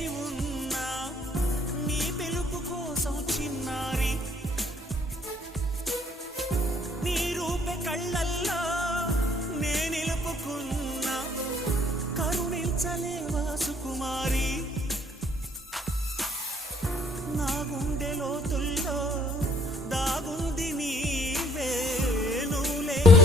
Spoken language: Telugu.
వేచి ఉన్నా నీ పిలుపు కోసం చిన్నారి నీ రూపే కళ్ళల్లో నే నిలుపుకున్నా కరుణించలేవా సుకుమారి నా గుండె లోతుల్లో దాగుంది నీవే నువ్వు లేక